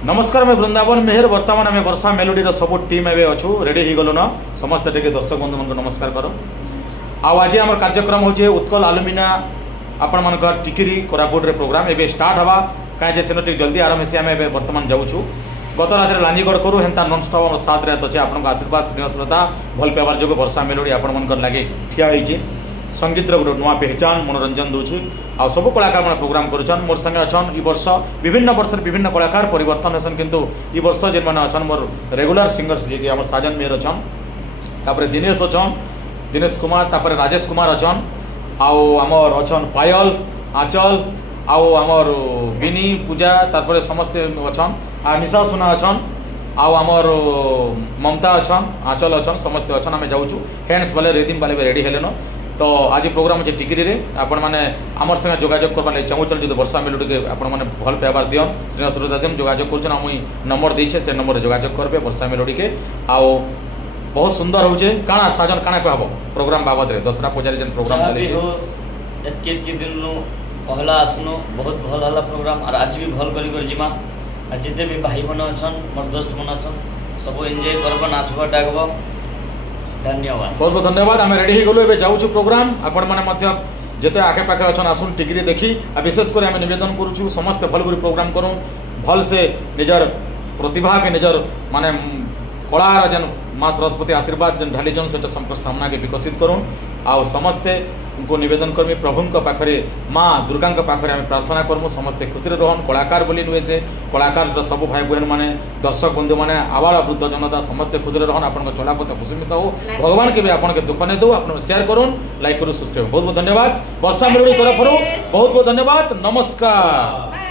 नमस्कार मैं वृंदावन मेहर वर्तमान आम वर्षा मेलोडी सब टीम एवं अच्छू रेडी हो गलुन समस्ते टे दर्शक बंधु मन नमस्कार कर आज आम कार्यक्रम हूँ उत्कल आलुमिना आपण मान टिकिरी कोरापुट रे प्रोग्राम एवं स्टार्ट हवा कहीं से टे जल्दी आरंभ से आम बर्तमान जाऊँ गत रात लांजीगढ़ करूँ हेन्ता नन स्टॉप साथ रहे अच्छे आपन आशीर्वाद स्नेह श्रद्धा भल पाइबार जो वर्षा मेलोडी आपण मन लगे ठिया होती संगीत गोटे नुआ पहचान मनोरंजन दूसरी आ सब कलाकार मैंने प्रोग्राम कर मोर संगे अच्छा वर्ष विभिन्न वर्ष विभिन्न कलाकार परिवर्तन होसन किंतु ई वर्ष जेन मैंने अच्छा मोर रेगुलर सिंगर्स जी आम साजन मेहर अच्छन तापर दिनेश अच्छन दिनेश कुमार तापर राजेश कुमार अच्छन आमर अच्छन पायल आंचल आमर बिनी पूजा तापर समस्ते अच्छन आ निशा सुना अच्छन आमर ममता अच्छन आंचल अच्छन समस्ते अच्छन आम जाऊँ हैंड्स वाले रिदिम वाले रेडी हेलन तो आज प्रोग्राम अच्छे टिकिरी आपण मैंने आमर संगे जोगाजोग करवा चाहूल जो वर्षा मेलोडी के आपण मैंने भल पाइबार दियन स्नेह श्रद्धा दियन जोगाजोग कर मुई नंबर देछे से नंबर जोगाजोग करबे वर्षा मेलोडी के आओ बहुत सुंदर होचे काना साजन काना कहबो प्रोग्राम बाबद रे दसरा पूजा जेन प्रोग्राम चले छे के दिन नु पहला आसनो बहुत भल हला प्रोग्राम और आज भी भल करी कर जिमा जिते भी भाई मन अछन मोर दोस्त मन अछन सब एंजॉय करबो नाचबो डाकबो धन्यवाद बहुत बहुत धन्यवाद आम रेडी हो गलु जाऊँ प्रोग्राम आपण मैंने जिते आखे पाखे अच्छा आसुन टिकिरी देखी आ विशेषकर आम नवेदन करूँ समस्ते भल कर प्रोग्राम करूँ भल से निजर प्रतिभा के निजर माने कलार जेन माँ सरस्वती आशीर्वाद जेन ढाली जन से सामना के विकसित करूँ आउ समस्ते को निवेदन करमी प्रभु पाखे माँ दुर्गा पाखे आम प्रार्थना करमु समस्ते खुशी रहन कलाकार बोली नुहे से कलाकार सब भाई बहन माने दर्शक बंधु माने आवाल वृद्ध जनता समस्ते खुशी रहन आपन चलापथ खुशीमित हो भगवान के भी आपन के दुख नहीं दो आप शेयर करूँ लाइक करूँ सब्सक्राइब बहुत बहुत धन्यवाद वर्षा मेलोडी तरफ बहुत बहुत धन्यवाद नमस्कार।